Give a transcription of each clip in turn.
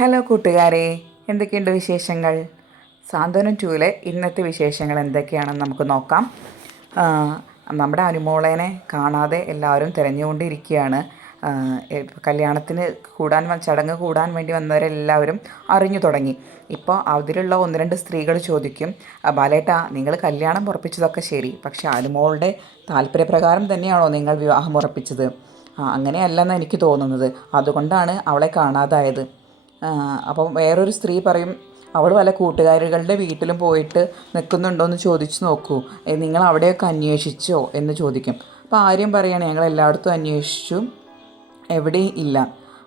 Hello കൂട്ടുകാരെ, എന്തൊക്കെയുണ്ട് വിശേഷങ്ങൾ? സാന്ത്വനം 2-ലെ ഇന്നത്തെ വിശേഷങ്ങൾ എന്തൊക്കെയാണെന്ന് നമുക്ക് നോക്കാം. ആ, നമ്മുടെ അനുമോളേനെ കാണാതെ എല്ലാവരും തിരഞ്ഞുകൊണ്ടിരിക്കുകയാണ്. കല്യാണത്തിന് ചടങ്ങ് കൂടാൻ വേണ്ടി വന്നവരെല്ലാവരും അറിഞ്ഞു തുടങ്ങി. ഇപ്പോൾ അതിലുള്ള ഒന്ന് രണ്ട് സ്ത്രീകൾ ചോദിക്കും, ബാലേട്ടാ, നിങ്ങൾ കല്യാണം ഉറപ്പിച്ചതൊക്കെ ശരി, പക്ഷെ അനുമോളുടെ താല്പര്യപ്രകാരം തന്നെയാണോ നിങ്ങൾ വിവാഹം ഉറപ്പിച്ചത്? അങ്ങനെയല്ലെന്ന് എനിക്ക് തോന്നുന്നത്, അതുകൊണ്ടാണ് അവളെ കാണാതായത്. അപ്പം വേറൊരു സ്ത്രീ പറയും, അവൾ വല്ല കൂട്ടുകാരികളുടെ വീട്ടിലും പോയിട്ട് നിൽക്കുന്നുണ്ടോ എന്ന് ചോദിച്ചു നോക്കൂ, നിങ്ങൾ അവിടെയൊക്കെ അന്വേഷിച്ചോ എന്ന് ചോദിക്കും. അപ്പോൾ ആര്യം പറയുകയാണ്, ഞങ്ങൾ എല്ലായിടത്തും അന്വേഷിച്ചു, എവിടെയും ഇല്ല.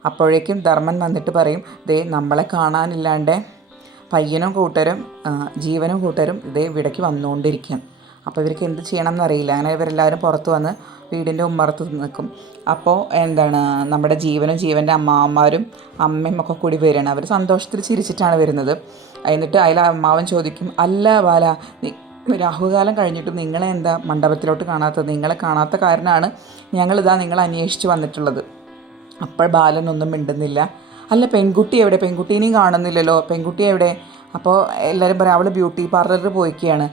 അപ്പോഴേക്കും ധർമ്മൻ വന്നിട്ട് പറയും, ദേ നമ്മളെ കാണാനില്ലാണ്ട് പയ്യനും കൂട്ടരും ജീവനും കൂട്ടരും ഇതേ ഇവിടേക്ക് വന്നുകൊണ്ടിരിക്കും. അപ്പോൾ ഇവർക്ക് എന്ത് ചെയ്യണം എന്നറിയില്ല. അങ്ങനെ ഇവരെല്ലാവരും പുറത്ത് വന്ന് വീടിൻ്റെ ഉമ്മറത്ത് നിൽക്കും. അപ്പോൾ നമ്മുടെ ജീവൻ്റെ അമ്മാവന്മാരും അമ്മയും ഒക്കെ കൂടി വരികയാണ്. അവർ സന്തോഷത്തിൽ ചിരിച്ചിട്ടാണ് വരുന്നത്. എന്നിട്ട് അതിൽ അമ്മാവൻ ചോദിക്കും, അല്ല ബാല, രാഹുകാലം കഴിഞ്ഞിട്ട് നിങ്ങളെ എന്താ മണ്ഡപത്തിലോട്ട് കാണാത്തത്? നിങ്ങളെ കാണാത്ത കാരണമാണ് ഞങ്ങളിതാ നിങ്ങളെ അന്വേഷിച്ച് വന്നിട്ടുള്ളത്. അപ്പോൾ ബാലനൊന്നും മിണ്ടുന്നില്ല. അല്ല, പെൺകുട്ടി എവിടെ? പെൺകുട്ടീനെയും കാണുന്നില്ലല്ലോ, പെൺകുട്ടി എവിടെ? അപ്പോൾ എല്ലാവരും പറയും, അവൾ ബ്യൂട്ടി പാർലറിൽ പോയിക്കുകയാണ്.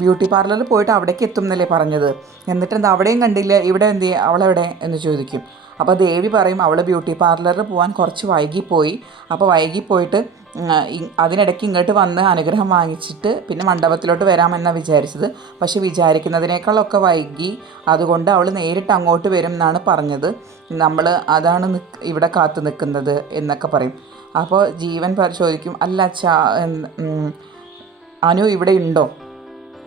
ബ്യൂട്ടി പാർലറിൽ പോയിട്ട് അവിടേക്ക് എത്തും എന്നല്ലേ പറഞ്ഞത്? എന്നിട്ട് എന്താ അവിടെയും കണ്ടില്ല, ഇവിടെ എന്ത് ചെയ്യുക, അവളെവിടെ എന്ന് ചോദിക്കും. അപ്പോൾ ദേവി പറയും, അവൾ ബ്യൂട്ടി പാർലറിൽ പോകാൻ കുറച്ച് വൈകിപ്പോയി. അപ്പോൾ വൈകിപ്പോയിട്ട് അതിനിടയ്ക്ക് ഇങ്ങോട്ട് വന്ന് അനുഗ്രഹം വാങ്ങിച്ചിട്ട് പിന്നെ മണ്ഡപത്തിലോട്ട് വരാമെന്നാണ് വിചാരിച്ചത്. പക്ഷെ വിചാരിക്കുന്നതിനേക്കാളൊക്കെ വൈകി, അതുകൊണ്ട് അവൾ നേരിട്ട് അങ്ങോട്ട് വരും എന്നാണ് പറഞ്ഞത്. നമ്മൾ അതാണ് ഇവിടെ കാത്തു നിൽക്കുന്നത് എന്നൊക്കെ പറയും. അപ്പോൾ ജീവൻ ചോദിക്കും, അല്ല അച്ഛാ, അനു ഇവിടെ ഉണ്ടോ?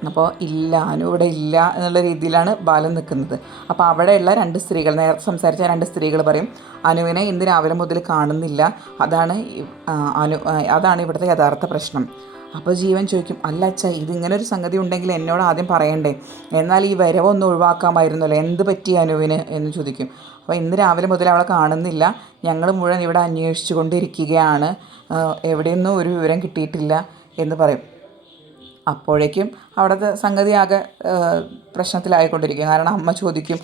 അപ്പോൾ ഇല്ല, അനു ഇവിടെ ഇല്ല എന്നുള്ള രീതിയിലാണ് ബാലൻ നിൽക്കുന്നത്. അപ്പോൾ അവിടെയുള്ള രണ്ട് സ്ത്രീകൾ, നേരത്തെ സംസാരിച്ച രണ്ട് സ്ത്രീകൾ പറയും, അനുവിനെ ഇന്ന് രാവിലെ മുതൽ കാണുന്നില്ല, അതാണ് ഇവിടുത്തെ യഥാർത്ഥ പ്രശ്നം. അപ്പോൾ ജീവൻ ചോദിക്കും, അല്ല അച്ഛാ, ഇതിങ്ങനൊരു സംഗതി ഉണ്ടെങ്കിൽ എന്നോട് ആദ്യം പറയണ്ടേ, എന്നാൽ ഈ വരവൊന്നും ഒഴിവാക്കാമായിരുന്നല്ലോ, എന്ത് പറ്റി അനുവിന് എന്ന് ചോദിക്കും. അപ്പോൾ ഇന്ന് രാവിലെ മുതൽ അവളെ കാണുന്നില്ല, ഞങ്ങൾ മുഴുവൻ ഇവിടെ അന്വേഷിച്ചു കൊണ്ടിരിക്കുകയാണ്, എവിടെയൊന്നും ഒരു വിവരം കിട്ടിയിട്ടില്ല എന്ന് പറയും. അപ്പോഴേക്കും അവിടുത്തെ സംഗതിയാകെ പ്രശ്നത്തിലായിക്കൊണ്ടിരിക്കും. കാരണം അമ്മ ചോദിക്കും,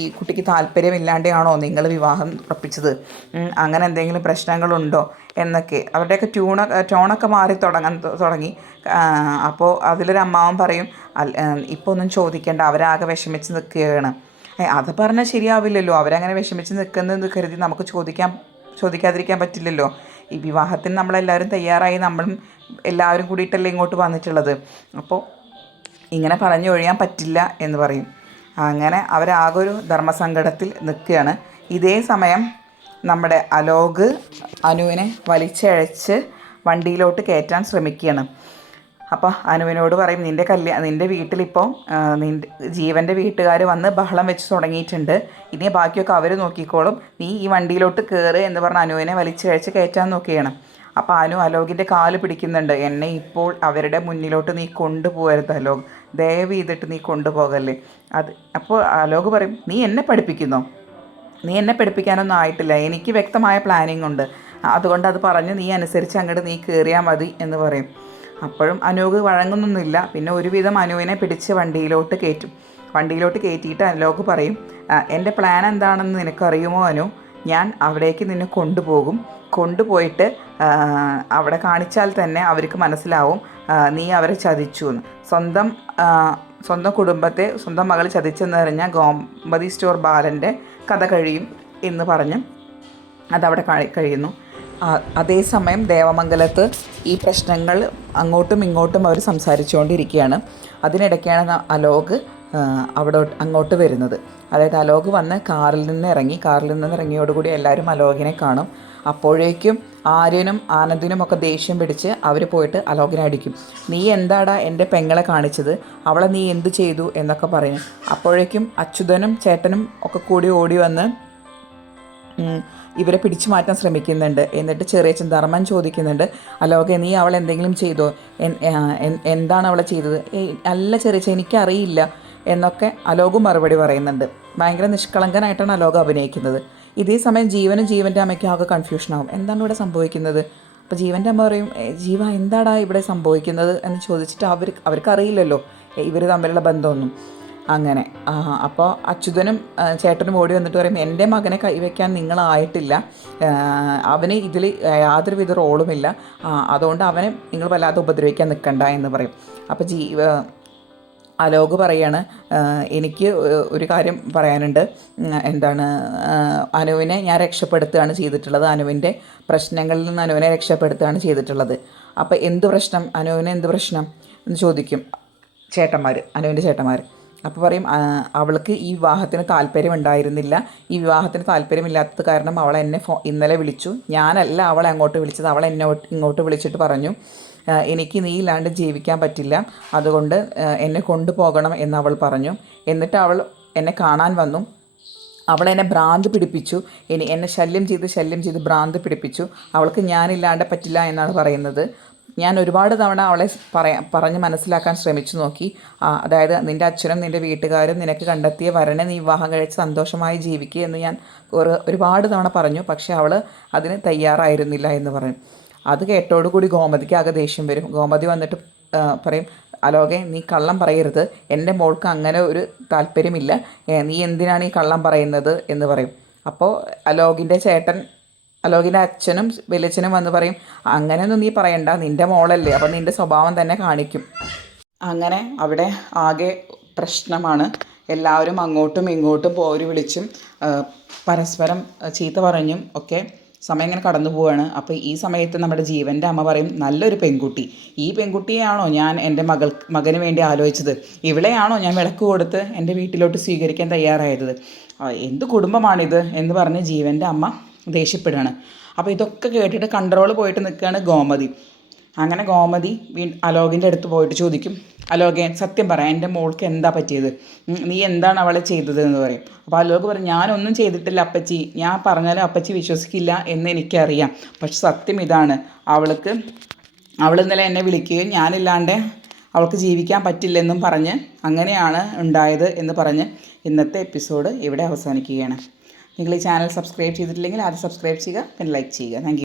ഈ കുട്ടിക്ക് താല്പര്യമില്ലാണ്ടാണോ നിങ്ങൾ വിവാഹം ഉറപ്പിച്ചത്? അങ്ങനെ എന്തെങ്കിലും പ്രശ്നങ്ങളുണ്ടോ എന്നൊക്കെ അവരുടെയൊക്കെ ടോണൊക്കെ മാറി തുടങ്ങി. അപ്പോൾ അതിലൊരു അമ്മാവൻ പറയും, ഇപ്പോൾ ഒന്നും ചോദിക്കേണ്ട, അവരാകെ വിഷമിച്ച് നിൽക്കുകയാണ്. അത് പറഞ്ഞാൽ ശരിയാവില്ലല്ലോ, അവരങ്ങനെ വിഷമിച്ച് നിൽക്കുന്നതെന്ന് കരുതി നമുക്ക് ചോദിക്കാതിരിക്കാൻ പറ്റില്ലല്ലോ. ഈ വിവാഹത്തിന് നമ്മളെല്ലാവരും തയ്യാറായി, നമ്മളും എല്ലാവരും കൂടിയിട്ടല്ലേ ഇങ്ങോട്ട് വന്നിട്ടുള്ളത്. അപ്പോൾ ഇങ്ങനെ പറഞ്ഞു ഒഴിയാൻ പറ്റില്ല എന്ന് പറയും. അങ്ങനെ അവരാകെ ഒരു ധർമ്മസങ്കടത്തിൽ നിൽക്കുകയാണ്. ഇതേ സമയം നമ്മുടെ അലോക് അനുവിനെ വലിച്ചഴച്ച് വണ്ടിയിലോട്ട് കയറ്റാൻ ശ്രമിക്കുകയാണ്. അപ്പോൾ അനുവിനോട് പറയും, നിൻ്റെ വീട്ടിലിപ്പോൾ ജീവൻ്റെ വീട്ടുകാർ വന്ന് ബഹളം വെച്ച് തുടങ്ങിയിട്ടുണ്ട്, ഇനി ബാക്കിയൊക്കെ അവർ നോക്കിക്കോളും, നീ ഈ വണ്ടിയിലോട്ട് കയറ് എന്ന് പറഞ്ഞ് അനുവിനെ വലിച്ചഴച്ച് കയറ്റാൻ നോക്കുകയാണ്. അപ്പോൾ അലോകിൻ്റെ കാല് പിടിക്കുന്നുണ്ട്, എന്നെ ഇപ്പോൾ അവരുടെ മുന്നിലോട്ട് നീ കൊണ്ടുപോകരുത് അലോക്, ദയവ് ചെയ്തിട്ട് നീ കൊണ്ടുപോകല്ലേ. അപ്പോൾ അലോക് പറയും, നീ എന്നെ പഠിപ്പിക്കുന്നോ? നീ എന്നെ പഠിപ്പിക്കാനൊന്നും ആയിട്ടില്ല, എനിക്ക് വ്യക്തമായ പ്ലാനിങ് ഉണ്ട്, അതുകൊണ്ട് അത് പറഞ്ഞ് നീ അനുസരിച്ച് അങ്ങോട്ട് നീ കയറിയാൽ മതി എന്ന് പറയും. അപ്പോഴും അനൂപ് വഴങ്ങുന്നൊന്നുമില്ല. പിന്നെ ഒരുവിധം അനുവിനെ പിടിച്ച് വണ്ടിയിലോട്ട് കയറ്റിയിട്ട് അലോക് പറയും, എൻ്റെ പ്ലാൻ എന്താണെന്ന് നിനക്കറിയുമോ അനു? ഞാൻ അവിടേക്ക് നിന്നെ കൊണ്ടുപോയിട്ട് അവിടെ കാണിച്ചാൽ തന്നെ അവർക്ക് മനസ്സിലാവും നീ അവരെ ചതിച്ചു എന്ന്. സ്വന്തം കുടുംബത്തെ സ്വന്തം മകൾ ചതിച്ചെന്നറിഞ്ഞ ഗോമതി സ്റ്റോർ ബാലൻ്റെ കഥ കഴിയും എന്ന് പറഞ്ഞ് അതവിടെ കഴിയുന്നു. അതേസമയം ദേവമംഗലത്ത് ഈ പ്രശ്നങ്ങൾ അങ്ങോട്ടും ഇങ്ങോട്ടും അവർ സംസാരിച്ചുകൊണ്ടിരിക്കുകയാണ്. അതിനിടയ്ക്കാണ് അലോക് അങ്ങോട്ട് വരുന്നത്. അതായത് അലോക് വന്ന് കാറിൽ നിന്ന് ഇറങ്ങിയോടുകൂടി എല്ലാവരും അലോകിനെ കാണും. അപ്പോഴേക്കും ആര്യനും ആനന്ദിനും ഒക്കെ ദേഷ്യം പിടിച്ച് അവർ പോയിട്ട് അലോകിനെ അടിക്കും. നീ എന്താടാ എൻ്റെ പെങ്ങളെ കാണിച്ചത്, അവളെ നീ എന്ത് ചെയ്തു എന്നൊക്കെ പറയും. അപ്പോഴേക്കും അച്യുതനും ചേട്ടനും ഒക്കെ കൂടി ഓടി വന്ന് ഇവരെ പിടിച്ചു മാറ്റാൻ ശ്രമിക്കുന്നുണ്ട്. എന്നിട്ട് ചെറിയച്ഛൻ ധർമ്മൻ ചോദിക്കുന്നുണ്ട്, അലോകെ, നീ അവളെ എന്തെങ്കിലും ചെയ്തോ? എന്താണ് അവളെ ചെയ്തത്? അല്ല ചെറിയച്ഛൻ, എനിക്കറിയില്ല എന്നൊക്കെ അലോക് മറുപടി പറയുന്നുണ്ട്. ഭയങ്കര നിഷ്കളങ്കനായിട്ടാണ് അലോക് അഭിനയിക്കുന്നത്. ഇതേ സമയം ജീവൻ്റെ അമ്മയ്ക്കും ആകെ കൺഫ്യൂഷനാകും, എന്താണ് ഇവിടെ സംഭവിക്കുന്നത്? അപ്പോൾ ജീവൻ്റെ അമ്മ പറയും, ജീവ എന്താടാ ഇവിടെ സംഭവിക്കുന്നത് എന്ന് ചോദിച്ചിട്ട് അവർക്കറിയില്ലല്ലോ ഇവർ തമ്മിലുള്ള ബന്ധമൊന്നും. അങ്ങനെ അപ്പോൾ അച്യുതനും ചേട്ടനും ഓടി വന്നിട്ട് പറയും എൻ്റെ മകനെ കൈവയ്ക്കാൻ നിങ്ങളായിട്ടില്ല, അവന് ഇതിൽ യാതൊരുവിധ റോളുമില്ല, അതുകൊണ്ട് അവനെ നിങ്ങൾ വല്ലാതെ ഉപദ്രവിക്കാൻ നിൽക്കണ്ട എന്ന് പറയും. അപ്പോൾ അലോക് പറയാണ്, എനിക്ക് ഒരു കാര്യം പറയാനുണ്ട്, എന്താണ്, അനുവിനെ ഞാൻ രക്ഷപ്പെടുത്തുകയാണ് ചെയ്തിട്ടുള്ളത്, അനുവിൻ്റെ പ്രശ്നങ്ങളിൽ നിന്ന് അനുവിനെ രക്ഷപ്പെടുത്തുകയാണ് ചെയ്തിട്ടുള്ളത്. അപ്പോൾ എന്ത് പ്രശ്നം, അനുവിന് എന്ത് പ്രശ്നം എന്ന് ചോദിക്കും അനുവിൻ്റെ ചേട്ടന്മാർ. അപ്പോൾ പറയും, അവൾക്ക് ഈ വിവാഹത്തിന് താല്പര്യം ഉണ്ടായിരുന്നില്ല, ഈ വിവാഹത്തിന് താല്പര്യമില്ലാത്തത് കാരണം അവൾ എന്നെ ഇന്നലെ വിളിച്ചു, ഞാനല്ല അവളെ അങ്ങോട്ട് വിളിച്ചത്, അവൾ എന്നെ ഇങ്ങോട്ട് വിളിച്ചിട്ട് പറഞ്ഞു എനിക്ക് നീ ഇല്ലാണ്ട് ജീവിക്കാൻ പറ്റില്ല, അതുകൊണ്ട് എന്നെ കൊണ്ടുപോകണം എന്ന് അവൾ പറഞ്ഞു. എന്നിട്ട് അവൾ എന്നെ കാണാൻ വന്നു, അവൾ എന്നെ ഭ്രാന്ത് പിടിപ്പിച്ചു, എന്നെ ശല്യം ചെയ്ത് ഭ്രാന്ത് പിടിപ്പിച്ചു, അവൾക്ക് ഞാനില്ലാണ്ട് പറ്റില്ല എന്നാണ് പറയുന്നത്. ഞാൻ ഒരുപാട് തവണ അവളെ പറഞ്ഞ് മനസ്സിലാക്കാൻ ശ്രമിച്ചു നോക്കി, അതായത് നിൻ്റെ അച്ഛനും നിൻ്റെ വീട്ടുകാരും നിനക്ക് കണ്ടെത്തിയ വരനെ നീ വിവാഹം കഴിച്ച് സന്തോഷമായി ജീവിക്കുക എന്ന് ഞാൻ ഒരുപാട് തവണ പറഞ്ഞു, പക്ഷേ അവൾ അതിന് തയ്യാറായിരുന്നില്ല എന്ന് പറയും. അത് കേട്ടോടുകൂടി ഗോമതിക്ക് ആകെ ദേഷ്യം വരും. ഗോമതി വന്നിട്ട് പറയും, അലോകെ നീ കള്ളം പറയരുത്, എൻ്റെ മോൾക്ക് അങ്ങനെ ഒരു താല്പര്യമില്ല, നീ എന്തിനാണ് ഈ കള്ളം പറയുന്നത് എന്ന് പറയും. അപ്പോൾ അലോകിൻ്റെ അച്ഛനും വലിയച്ഛനും വന്ന് പറയും, അങ്ങനെയൊന്നും നീ പറയണ്ട, നിൻ്റെ മോളല്ലേ, അപ്പോൾ നിൻ്റെ സ്വഭാവം തന്നെ കാണിക്കും. അങ്ങനെ അവിടെ ആകെ പ്രശ്നമാണ്. എല്ലാവരും അങ്ങോട്ടും ഇങ്ങോട്ടും പോര് വിളിച്ചും പരസ്പരം ചീത്ത പറഞ്ഞും ഒക്കെ സമയം ഇങ്ങനെ കടന്നു പോവുകയാണ്. അപ്പോൾ ഈ സമയത്ത് നമ്മുടെ ജീവൻ്റെ അമ്മ പറയും, നല്ലൊരു പെൺകുട്ടി, ഈ പെൺകുട്ടിയെയാണോ ഞാൻ എൻ്റെ മകന് വേണ്ടി ആലോചിച്ചത്, ഇവളെയാണോ ഞാൻ വിളക്ക് കൊടുത്ത് എൻ്റെ വീട്ടിലോട്ട് സ്വീകരിക്കാൻ തയ്യാറായത്, എന്ത് കുടുംബമാണിത് എന്ന് പറഞ്ഞ് ജീവൻ്റെ അമ്മ ദേഷ്യപ്പെടുകയാണ്. അപ്പോൾ ഇതൊക്കെ കേട്ടിട്ട് കൺട്രോൾ പോയിട്ട് നിൽക്കുകയാണ് ഗോമതി. അങ്ങനെ ഗോമതി അലോകിൻ്റെ അടുത്ത് പോയിട്ട് ചോദിക്കും, അലോകെ സത്യം പറയാം, എൻ്റെ മോൾക്ക് എന്താ പറ്റിയത്, നീ എന്താണ് അവളെ ചെയ്തത് എന്ന് പറയും. അപ്പോൾ അലോക് പറയും, ഞാനൊന്നും ചെയ്തിട്ടില്ല അപ്പച്ചി, ഞാൻ പറഞ്ഞാലും അപ്പച്ചി വിശ്വസിക്കില്ല എന്ന് എനിക്കറിയാം, പക്ഷെ സത്യം ഇതാണ്, അവൾ ഇന്നലെ എന്നെ വിളിക്കുകയും ഞാനില്ലാണ്ട് അവൾക്ക് ജീവിക്കാൻ പറ്റില്ലെന്നും പറഞ്ഞ് അങ്ങനെയാണ് ഉണ്ടായത് എന്ന് പറഞ്ഞ് ഇന്നത്തെ എപ്പിസോഡ് ഇവിടെ അവസാനിക്കുകയാണ്. നിങ്ങൾ ഈ ചാനൽ സബ്സ്ക്രൈബ് ചെയ്തിട്ടില്ലെങ്കിൽ ആദ്യം സബ്സ്ക്രൈബ് ചെയ്യുക, പിന്നെ ലൈക്ക് ചെയ്യുക. Thank you.